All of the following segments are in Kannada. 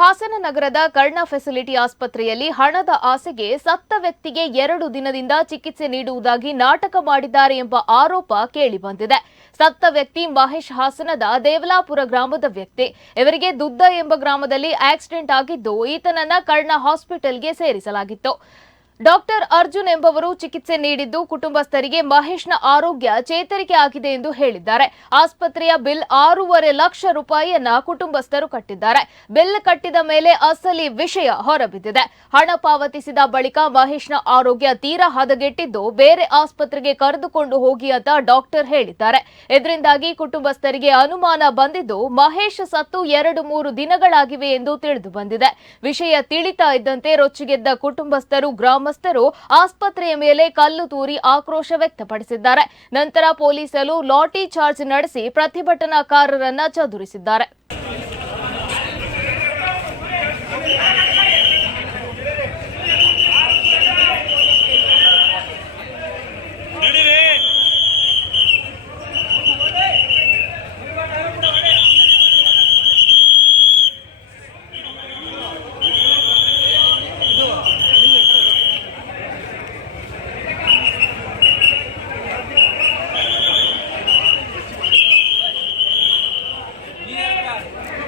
ಹಾಸನ ನಗರದ ಕರ್ಣ ಫೆಸಿಲಿಟಿ ಆಸ್ಪತ್ರೆಯಲ್ಲಿ ಹಣದ ಆಸೆಗೆ ಸತ್ತ ವ್ಯಕ್ತಿಗೆ ಎರಡು ದಿನದಿಂದ ಚಿಕಿತ್ಸೆ ನೀಡುವುದಾಗಿ ನಾಟಕ ಮಾಡಿದ್ದಾರೆ ಎಂಬ ಆರೋಪ ಕೇಳಿಬಂದಿದೆ ಸತ್ತ ವ್ಯಕ್ತಿ ಮಹೇಶ್ ಹಾಸನದ ದೇವಲಾಪುರ ಗ್ರಾಮದ ವ್ಯಕ್ತಿ. ಇವರಿಗೆ ದುದ್ದ ಎಂಬ ಗ್ರಾಮದಲ್ಲಿ ಆಕ್ಸಿಡೆಂಟ್ ಆಗಿದ್ದು ಈತನನ್ನ ಕರ್ಣ ಹಾಸ್ಪಿಟಲ್ಗೆ ಸೇರಿಸಲಾಗಿತ್ತು. ಡಾಕ್ಟರ್ ಅರ್ಜುನ್ ಎಂಬವರು ಚಿಕಿತ್ಸೆ ನೀಡಿದ್ದು ಕುಟುಂಬಸ್ಥರಿಗೆ ಮಹೇಶ್ನ ಆರೋಗ್ಯ ಚೇತರಿಕೆ ಆಗಿದೆ ಎಂದು ಹೇಳಿದ್ದಾರೆ. ಆಸ್ಪತ್ರೆಯ ಬಿಲ್ ಆರೂವರೆ ಲಕ್ಷ ರೂಪಾಯಿಯನ್ನ ಕುಟುಂಬಸ್ಥರು ಕಟ್ಟಿದ್ದಾರೆ. ಬಿಲ್ ಕಟ್ಟಿದ ಮೇಲೆ ಅಸಲಿ ವಿಷಯ ಹೊರಬಿದ್ದಿದೆ. ಹಣ ಪಾವತಿಸಿದ ಬಳಿಕ ಮಹೇಶ್ನ ಆರೋಗ್ಯ ತೀರಾ ಹದಗೆಟ್ಟಿದ್ದು ಬೇರೆ ಆಸ್ಪತ್ರೆಗೆ ಕರೆದುಕೊಂಡು ಹೋಗಿ ಅಂತ ಡಾಕ್ಟರ್ ಹೇಳಿದ್ದಾರೆ. ಇದರಿಂದಾಗಿ ಕುಟುಂಬಸ್ಥರಿಗೆ ಅನುಮಾನ ಬಂದಿದ್ದು ಮಹೇಶ್ ಸತ್ತು ಎರಡು ಮೂರು ದಿನಗಳಾಗಿವೆ ಎಂದು ತಿಳಿದು ಬಂದಿದೆ. ವಿಷಯ ತಿಳಿತಾ ಇದ್ದಂತೆ ರೊಚ್ಚಿಗೆದ್ದ ಕುಟುಂಬಸ್ಥರು ಗ್ರಾಮಸ್ಥರು ಆಸ್ಪತ್ರೆಯ ಮೇಲೆ ಕಲ್ಲು ತೂರಿ ಆಕ್ರೋಶ ವ್ಯಕ್ತಪಡಿಸಿದ್ದಾರೆ. ನಂತರ ಪೊಲೀಸರು ಲಾಟಿ ಚಾರ್ಜ್ ನಡೆಸಿ ಪ್ರತಿಭಟನಾಕಾರರನ್ನ ಚದುರಿಸಿದ್ದಾರೆ.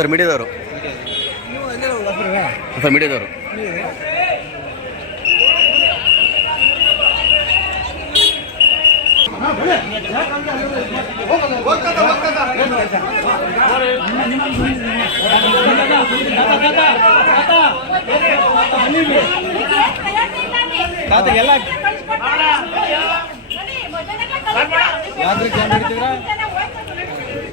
ಸರ್ ಮೀಡಿಯಾದವರು. ಸರ್ ಮೀಡಿಯಾದವರು. ಎಲ್ಲ ರಾತ್ರಿ